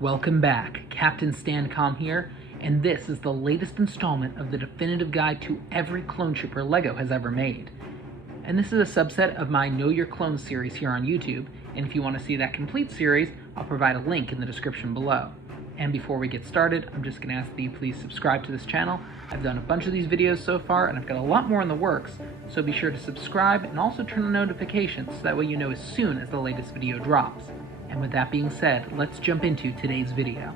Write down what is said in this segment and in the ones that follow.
Welcome back, Captain Stancom here, and this is the latest installment of the definitive guide to every clone trooper LEGO has ever made. And this is a subset of my Know Your Clone series here on YouTube, and if you want to see that complete series, I'll provide a link in the description below. And before we get started, I'm just going to ask that you please subscribe to this channel. I've done a bunch of these videos so far, and I've got a lot more in the works, so be sure to subscribe and also turn on notifications so that way you know as soon as the latest video drops. And with that being said, let's jump into today's video.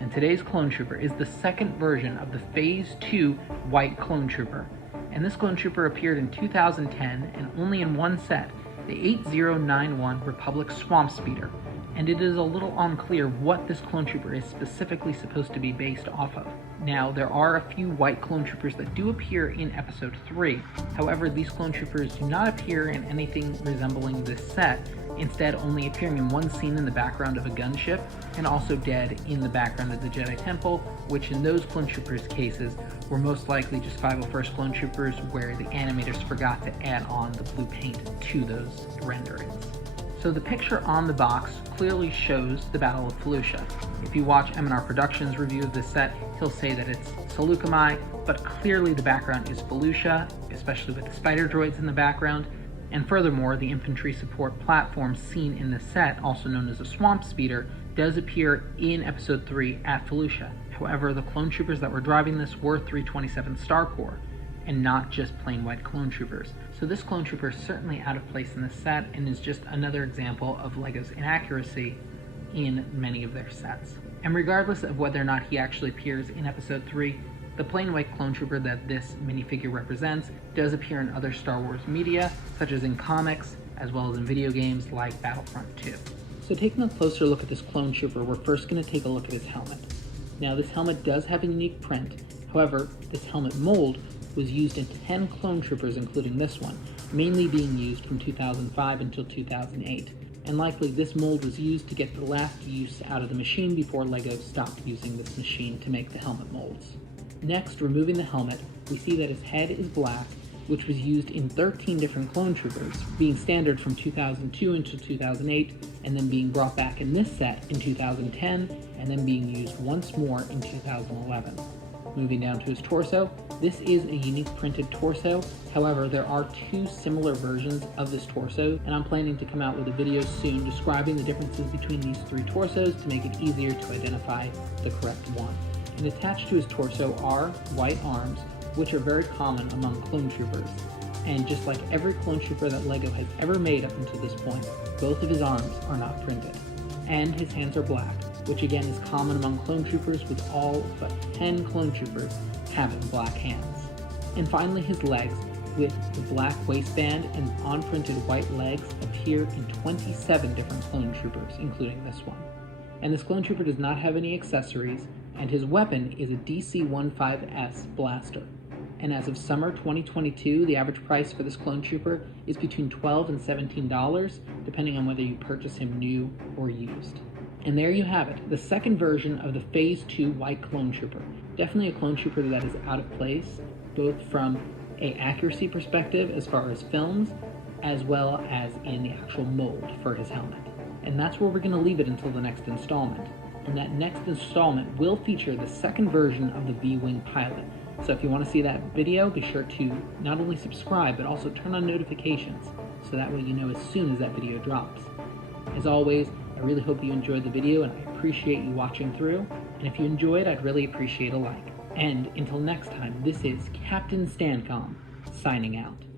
And today's clone trooper is the second version of the Phase 2 White Clone Trooper. And this clone trooper appeared in 2010 and only in one set, the 8091 Republic Swamp Speeder. And it is a little unclear what this clone trooper is specifically supposed to be based off of. Now, there are a few white clone troopers that do appear in Episode 3. However, these clone troopers do not appear in anything resembling this set, instead only appearing in one scene in the background of a gunship, and also dead in the background of the Jedi Temple, which in those clone troopers cases were most likely just 501st clone troopers where the animators forgot to add on the blue paint to those renderings. So the picture on the box clearly shows the Battle of Felucia. If you watch M&R Productions' review of this set, he'll say that it's Saleucami, but clearly the background is Felucia, especially with the spider droids in the background. And furthermore, the infantry support platform seen in the set, also known as a Swamp Speeder, does appear in Episode 3 at Felucia. However, the clone troopers that were driving this were 327 Star Corps, and not just plain white clone troopers. So this clone trooper is certainly out of place in this set and is just another example of LEGO's inaccuracy in many of their sets. And regardless of whether or not he actually appears in Episode 3, the plain white clone trooper that this minifigure represents does appear in other Star Wars media, such as in comics, as well as in video games like Battlefront 2. So taking a closer look at this clone trooper, we're first going to take a look at his helmet. Now this helmet does have a unique print, however, this helmet mold was used in 10 clone troopers including this one, mainly being used from 2005 until 2008. And likely this mold was used to get the last use out of the machine before LEGO stopped using this machine to make the helmet molds. Next, removing the helmet, we see that his head is black, which was used in 13 different clone troopers, being standard from 2002 until 2008, and then being brought back in this set in 2010, and then being used once more in 2011. Moving down to his torso, this is a unique printed torso. However, there are two similar versions of this torso, and I'm planning to come out with a video soon describing the differences between these three torsos to make it easier to identify the correct one. And attached to his torso are white arms, which are very common among clone troopers. And just like every clone trooper that LEGO has ever made up until this point, both of his arms are not printed. And his hands are black, which again is common among clone troopers, with all but 10 clone troopers having black hands. And finally his legs, with the black waistband and unprinted white legs, appear in 27 different clone troopers, including this one. And this clone trooper does not have any accessories, and his weapon is a DC-15S blaster. And as of summer 2022, the average price for this clone trooper is between $12 and $17, depending on whether you purchase him new or used. And there you have it, the second version of the Phase 2 White Clone Trooper. Definitely a clone trooper that is out of place, both from an accuracy perspective as far as films, as well as in the actual mold for his helmet. And that's where we're going to leave it until the next installment. And that next installment will feature the second version of the V-Wing pilot. So if you want to see that video, be sure to not only subscribe, but also turn on notifications, so that way you know as soon as that video drops. As always, I really hope you enjoyed the video, and I appreciate you watching through. And if you enjoyed, I'd really appreciate a like. And until next time, this is Captain Stancom, signing out.